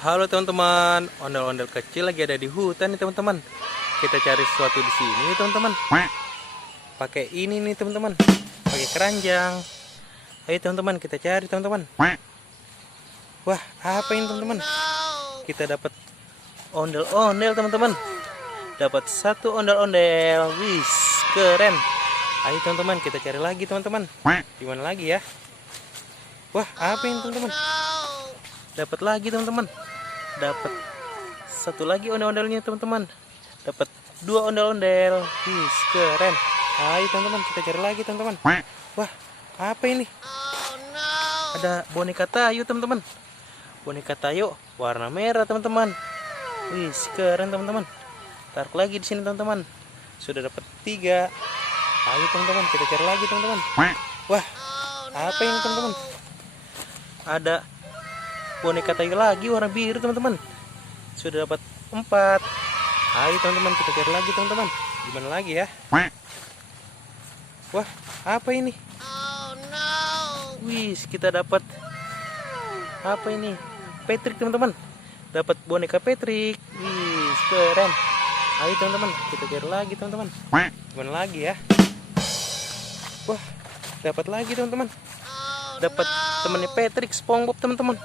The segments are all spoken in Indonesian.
Halo teman-teman, ondel-ondel kecil lagi ada di hutan nih teman-teman. Kita cari sesuatu di sini nih teman-teman. Pakai ini nih teman-teman, pakai keranjang. Ayo teman-teman kita cari teman-teman. Wah, apa ini teman-teman? Kita dapat ondel-ondel teman-teman. Dapat satu ondel-ondel, wis keren. Ayo teman-teman kita cari lagi teman-teman. Di mana lagi ya? Wah, apa ini teman-teman? Dapat lagi teman-teman. Dapat satu lagi ondel-ondelnya teman-teman. Dapat dua ondel-ondel, wis keren. Ayo teman-teman kita cari lagi teman-teman. Wah, apa ini? Ada boneka tayo teman-teman. Boneka tayo warna merah teman-teman. Wis keren teman-teman. Taruh lagi di sini teman-teman. Sudah dapat 3. Ayo teman-teman kita cari lagi teman-teman. Wah, apa ini teman-teman? Ada boneka tayo lagi warna biru teman-teman. Sudah dapat 4. Ayo teman-teman kita cari lagi teman-teman. Gimana lagi ya? Wah, apa ini? Wis kita dapat apa ini? Patrick teman-teman. Dapat boneka Patrick. Wis keren. Ayo teman-teman kita cari lagi teman-teman. Gimana lagi ya? Wah, dapat lagi teman-teman. Dapat temannya Patrick, SpongeBob teman-teman.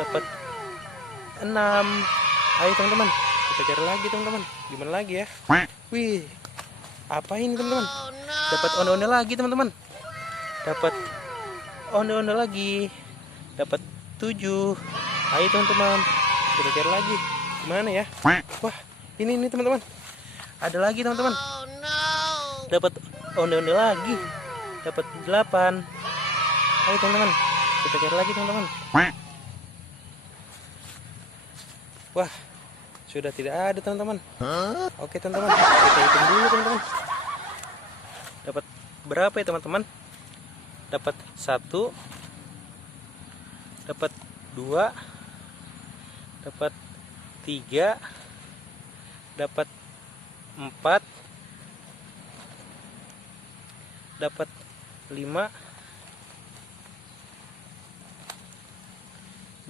Dapat 6. Ayo teman-teman kita cari lagi teman-teman. Gimana lagi ya? Wih, apa ini teman-teman? Dapat ondel-ondel lagi teman-teman. Dapat ondel-ondel lagi. Dapat 7. Ayo teman-teman kita cari lagi. Gimana ya? Wah, ini teman-teman. Ada lagi teman-teman. Dapat ondel-ondel lagi. Dapat 8. Ayo teman-teman kita cari lagi teman-teman. Wah, sudah tidak ada teman-teman. Oke teman-teman, kita hitung dulu teman-teman. Dapat berapa ya teman-teman? Dapat 1, dapat 2, dapat 3, dapat 4, dapat 5,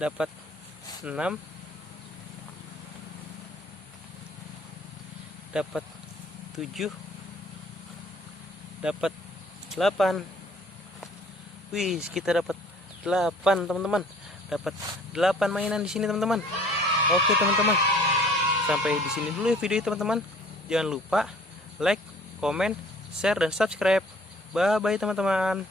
dapat 6, dapat 7, dapat 8. Wih, kita dapat 8 teman-teman. Dapat 8 mainan di sini teman-teman. Oke teman-teman, sampai di sini dulu ya video teman-teman. Jangan lupa like, comment, share dan subscribe. Bye bye teman-teman.